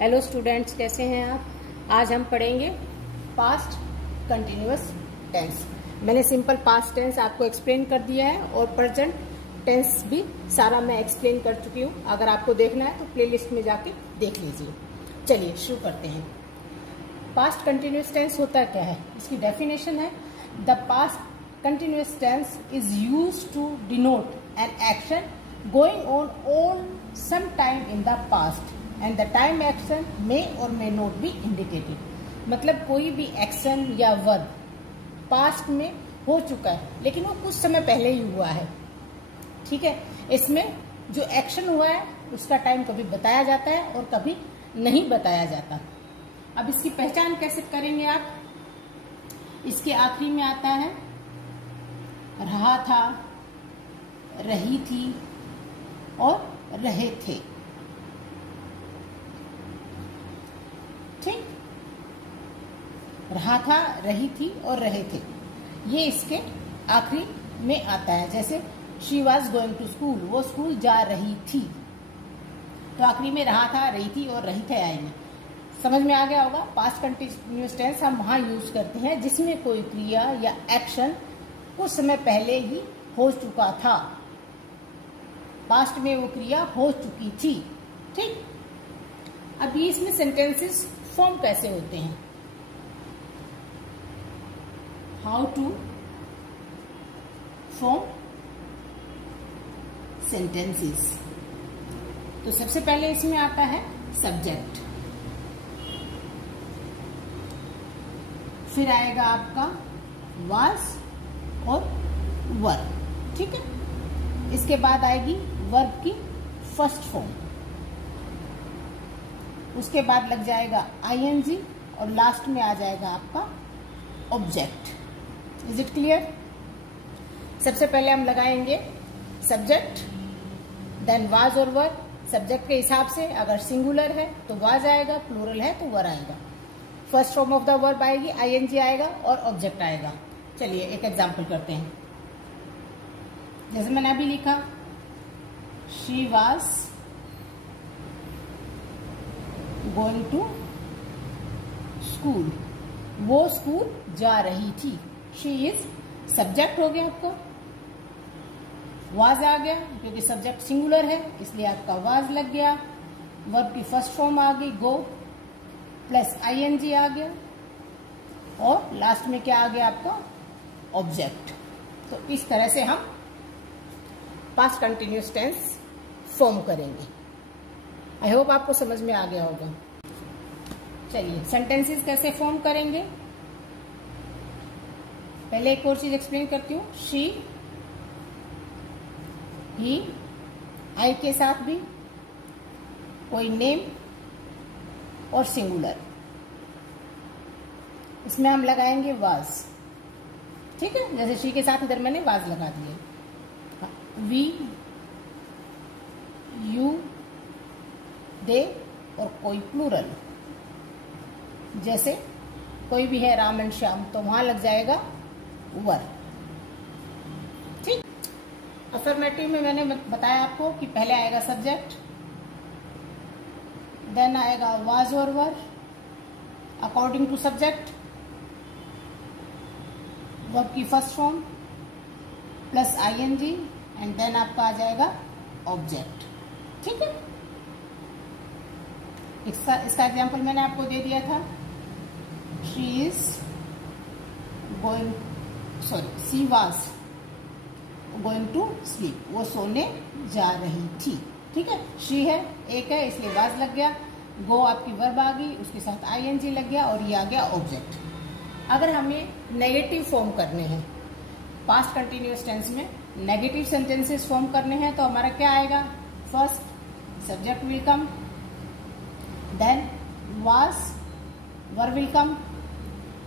Hello students, कैसे हैं आप। आज हम पढ़ेंगे पास्ट कंटिन्यूअस टेंस। मैंने सिंपल पास्ट टेंस आपको एक्सप्लेन कर दिया है और प्रेजेंट टेंस भी सारा मैं एक्सप्लेन कर चुकी हूँ। अगर आपको देखना है तो प्लेलिस्ट में जाके देख लीजिए। चलिए शुरू करते हैं। पास्ट कंटिन्यूअस टेंस होता क्या है, इसकी डेफिनेशन है the past continuous tense is used to denote an action going on some time in the past and the time action may or may not be indicated। मतलब कोई भी action या verb past में हो चुका है लेकिन वो कुछ समय पहले ही हुआ है। ठीक है, इसमें जो एक्शन हुआ है उसका टाइम कभी बताया जाता है और कभी नहीं बताया जाता। अब इसकी पहचान कैसे करेंगे आप, इसके आखिरी में आता है रहा था, रही थी और रहे थे। ठीक, रहा था, रही थी और रहे थे, ये इसके आखिरी में आता है। जैसे she was going to school, वो स्कूल जा रही थी, तो आखिरी में रहा था, रही थी और रही थे आएंगे। समझ में आ गया होगा। पास्ट कंटिन्यूअस टेंस हम वहां यूज करते हैं जिसमें कोई क्रिया या एक्शन कुछ समय पहले ही हो चुका था, पास्ट में वो क्रिया हो चुकी थी। ठीक, अब ये इसमें सेंटेंसेस फॉर्म कैसे होते हैं, हाउ टू फॉर्म सेंटेंसेस। तो सबसे पहले इसमें आता है सब्जेक्ट, फिर आएगा आपका वाज और वर। ठीक है, इसके बाद आएगी वर्ब की फर्स्ट फॉर्म, उसके बाद लग जाएगा आईएनजी और लास्ट में आ जाएगा आपका ऑब्जेक्ट। Is it clear. सबसे पहले हम लगाएंगे सब्जेक्ट, देन वाज और वर। सब्जेक्ट के हिसाब से अगर सिंगुलर है तो वाज आएगा, प्लूरल है तो वर आएगा। First form of the verb आएगी, आईएनजी आएगा और ऑब्जेक्ट आएगा। चलिए एक एग्जांपल करते हैं। जैसे मैंने अभी लिखा she was going to school, वो स्कूल जा रही थी। शी इज सब्जेक्ट हो गया आपका, वाज आ गया क्योंकि सब्जेक्ट सिंगुलर है इसलिए आपका वाज लग गया। वर्ब की फर्स्ट फॉर्म आ गई गो प्लस आईएनजी आ गया और लास्ट में क्या आ गया आपका ऑब्जेक्ट। तो इस तरह से हम पास्ट कंटिन्यूअस टेंस फॉर्म करेंगे। आई होप आपको समझ में आ गया होगा। चलिए सेंटेंसेस कैसे फॉर्म करेंगे, पहले एक और चीज एक्सप्लेन करती हूँ। शी, ही, आई के साथ भी कोई नेम और सिंगुलर, इसमें हम लगाएंगे वाज। ठीक है, जैसे शी के साथ इधर मैंने वाज लगा दिया। वी, यू, दे और कोई प्लूरल, जैसे कोई भी है राम एंड श्याम तो वहां लग जाएगा वर। ठीक, अफर्मेटिव में मैंने बताया आपको कि पहले आएगा सब्जेक्ट, देन आएगा वाज और were according to subject, verb की first form plus ING and then आपका आ जाएगा ऑब्जेक्ट। ठीक है, इसका एग्जांपल मैंने आपको दे दिया था। She is going, she was going to sleep, वो सोने जा रही थी। ठीक है, शी है, एक है इसलिए वाज लग गया, गो आपकी वर्ब आ गई उसके साथ आईएनजी लग गया और ये आ गया ऑब्जेक्ट। अगर हमें नेगेटिव फॉर्म करने हैं, पास्ट कंटिन्यूअस टेंस में नेगेटिव सेंटेंसेस फॉर्म करने हैं तो हमारा क्या आएगा, first subject will come, then was, were will come,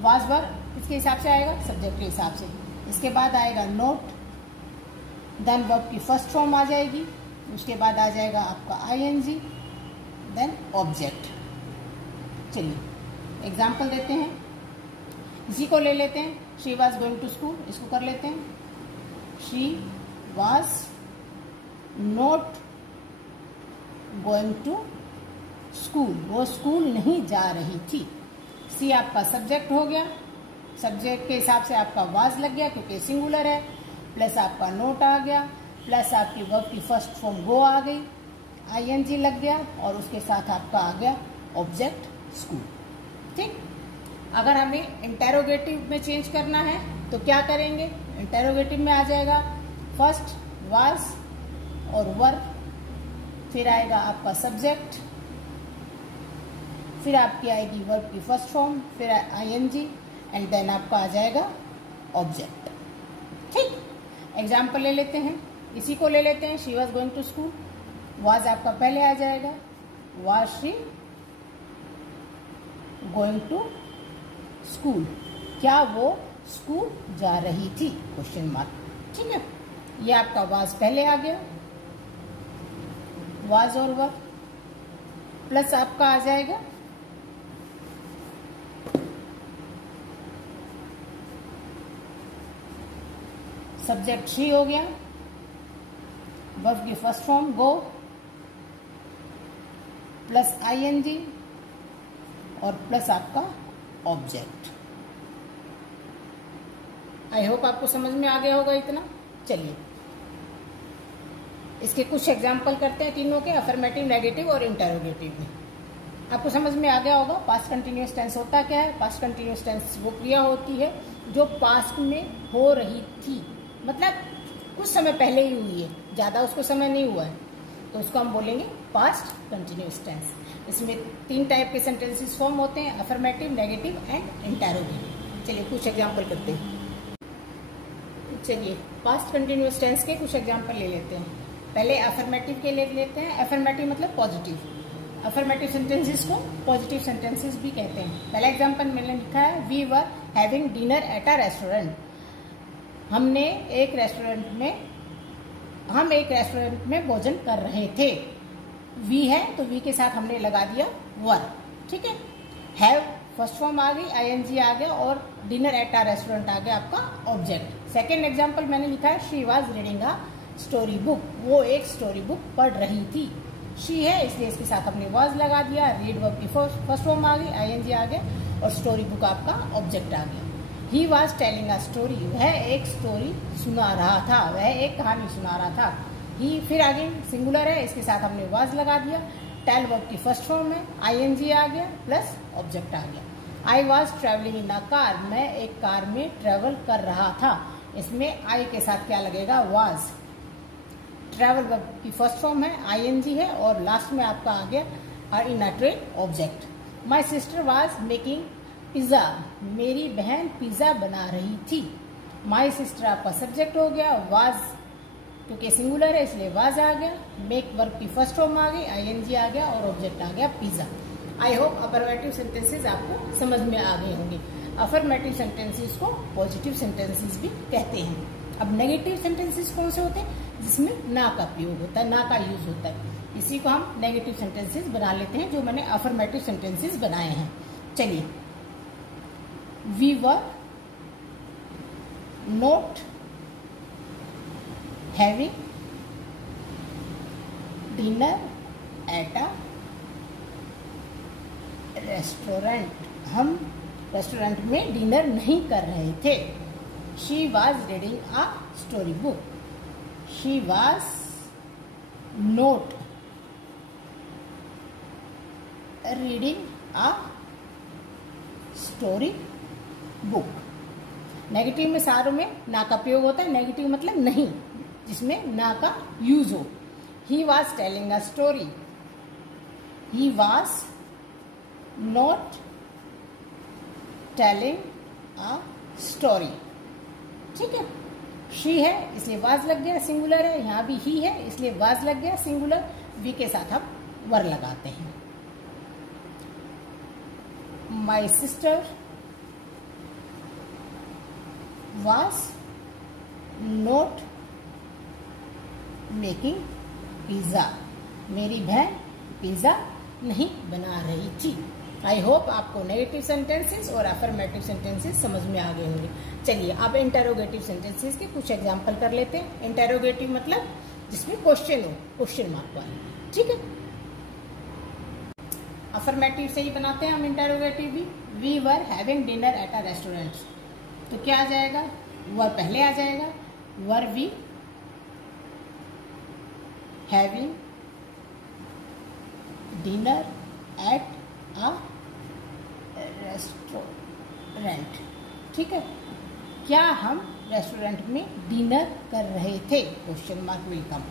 was were इसके हिसाब से आएगा सब्जेक्ट के हिसाब से। इसके बाद आएगा नोट, देन वर्ब की फर्स्ट फॉर्म आ जाएगी, उसके बाद आ जाएगा आपका आईएनजी, देन ऑब्जेक्ट। चलिए एग्जाम्पल देते हैं, इसी को ले लेते हैं। She was going to school, इसको कर लेते हैं। She was not going to school, वो स्कूल नहीं जा रही थी। सी आपका सब्जेक्ट हो गया, सब्जेक्ट के हिसाब से आपका वाज लग गया क्योंकि सिंगुलर है, प्लस आपका नोट आ गया, प्लस आपकी वर्ब की फर्स्ट फॉर्म गो आ गई, आईएनजी लग गया और उसके साथ आपका आ गया ऑब्जेक्ट स्कूल। ठीक, अगर हमें इंटेरोगेटिव में चेंज करना है तो क्या करेंगे? इंटेरोगेटिव में आ जाएगा फर्स्ट वाज और वर्ब, फिर आएगा आपका सब्जेक्ट, फिर आपकी आएगी वर्ब की फर्स्ट फॉर्म, फिर आईएनजी एंड देन आपका आ जाएगा ऑब्जेक्ट। ठीक, एग्जाम्पल ले लेते हैं, इसी को ले लेते हैं। She was going to school, was आपका पहले आ जाएगा, was she going to school, क्या वो स्कूल जा रही थी? Question mark. ठीक है, ये आपका वाज पहले आ गया, वाज और वर्ब, प्लस आपका आ जाएगा सब्जेक्ट शी हो गया, वर्ब की फर्स्ट फॉर्म गो, प्लस आईएनजी और प्लस आपका ऑब्जेक्ट। आई होप आपको समझ में आ गया होगा इतना। चलिए इसके कुछ एग्जाम्पल करते हैं तीनों के, अफर्मेटिव, नेगेटिव और इंटेरोगेटिव में। आपको समझ में आ गया होगा पास्ट कंटिन्यूअस टेंस होता क्या है। पास्ट कंटिन्यूअस टेंस वो क्रिया होती है जो पास्ट में हो रही थी, मतलब कुछ समय पहले ही हुई है, ज्यादा उसको समय नहीं हुआ है, तो उसको हम बोलेंगे पास्ट कंटिन्यूअस टेंस। इसमें 3 टाइप के सेंटेंसेस फॉर्म होते हैं, अफर्मेटिव, नेगेटिव एंड इंटेरोगेटिव। चलिए कुछ एग्जाम्पल करते हैं। चलिए पास्ट कंटिन्यूअस टेंस के कुछ एग्जाम्पल ले लेते हैं। पहले अफर्मेटिव के ले लेते हैं। अफर्मेटिव मतलब पॉजिटिव, अफर्मेटिव सेंटेंसेस को पॉजिटिव सेंटेंसेस भी कहते हैं। पहला एग्जाम्पल मैंने लिखा है, we were having dinner at a restaurant, हम एक रेस्टोरेंट में भोजन कर रहे थे। वी है तो वी के साथ हमने लगा दिया वर। ठीक है, हैव फर्स्ट फॉर्म आ गई, आईएनजी आ गया और डिनर एट अ रेस्टोरेंट आ गया आपका ऑब्जेक्ट। सेकेंड एग्जाम्पल मैंने लिखा है, she was reading a story book, वो एक स्टोरी बुक पढ़ रही थी। शी है इसलिए इसके साथ हमने वॉज लगा दिया, रीड वर्ब की फर्स्ट फॉर्म आ गई, आईएनजी आ गया और स्टोरी बुक आपका ऑब्जेक्ट आ गया। He was telling a story, वह एक स्टोरी सुना रहा था, वह एक कहानी सुना रहा था। ही फिर आगे सिंगुलर है, इसके साथ हमने वॉज लगा दिया, टेल वर्ब की फर्स्ट फॉर्म है, आईएनजी आ गया प्लस ऑब्जेक्ट आ गया। I was travelling in a car, मैं एक कार में ट्रेवल कर रहा था, इसमें आई के साथ क्या लगेगा? वॉज। ट्रेवल वर्ब की फर्स्ट फॉर्म है, आईएनजी है और लास्ट में आपका आ गया in a train object. My sister was making pizza, मेरी बहन पिज्जा बना रही थी। माई सिस्टर आपका सब्जेक्ट हो गया, वाज क्योंकि सिंगुलर है इसलिए वाज आ गया, मेक वर्ब की फर्स्ट फॉर्म आ गई, आईएनजी आ गया और ऑब्जेक्ट आ गया pizza. I hope affirmative sentences आपको समझ में आ गए होंगे। अफर्मेटिव सेंटेंसेस को पॉजिटिव सेंटेंसेस भी कहते हैं। अब नेगेटिव सेंटेंसेस कौन से होते हैं? जिसमें ना का प्रयोग होता है, ना का यूज होता है, इसी को हम नेगेटिव सेंटेंसेस बना लेते हैं, जो मैंने अफर्मेटिव सेंटेंसेस बनाए हैं। चलिए, we were not having dinner at a restaurant, हम रेस्टोरेंट में डिनर नहीं कर रहे थे। She was reading a story book, she was not reading a story book. Negative में सारों में ना का प्रयोग होता है, नेगेटिव मतलब नहीं, जिसमें ना का यूज हो। He was telling a story, he was not telling a story. ठीक है, शी है इसलिए वाज लग गया, सिंगुलर है, यहां भी ही है इसलिए वाज लग गया सिंगुलर, वी के साथ हम वर लगाते हैं। My sister was not making pizza, मेरी बहन पिज्जा नहीं बना रही थी। आई होप आपको नेगेटिव सेंटेंसेस और अफर्मेटिव सेंटेंसेस समझ में आ गए होंगे। चलिए अब इंटेरोगेटिव सेंटेंसेस के कुछ एग्जांपल कर लेते हैं। इंटेरोगेटिव मतलब जिसमें क्वेश्चन हो, क्वेश्चन मार्क वाले। ठीक है, अफर्मेटिव से ही बनाते हैं हम इंटरोगेटिव भी। We were having dinner at a restaurant, तो क्या आ जाएगा, वर पहले आ जाएगा। Were we having dinner at a restaurant, ठीक है। क्या हम रेस्टोरेंट में डिनर कर रहे थे, question mark will come.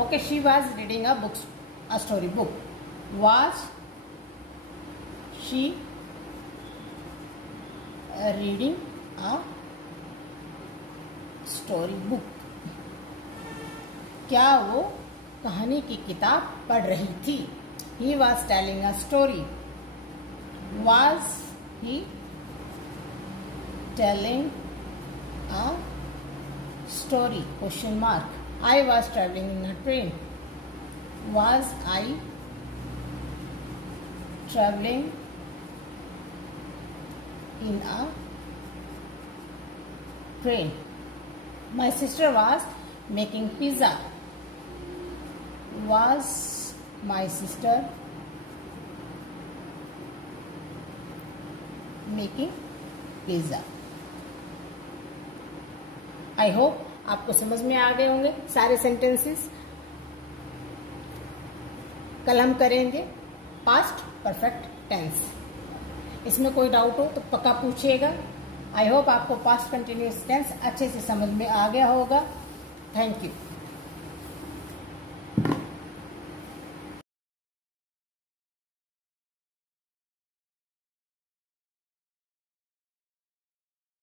Okay, she was reading a story book. Was she reading a story book, क्या वो कहानी की किताब पढ़ रही थी। He was telling a story. Was he telling a story, question mark. I was travelling in a train. Was I travelling in a train. My sister was making pizza. Was my sister making pizza? I hope आपको समझ में आ गए होंगे सारे sentences. कल हम करेंगे past perfect tense. इसमें कोई डाउट हो तो पक्का पूछिएगा। आई होप आपको पास्ट कंटिन्यूअस टेंस अच्छे से समझ में आ गया होगा। Thank you.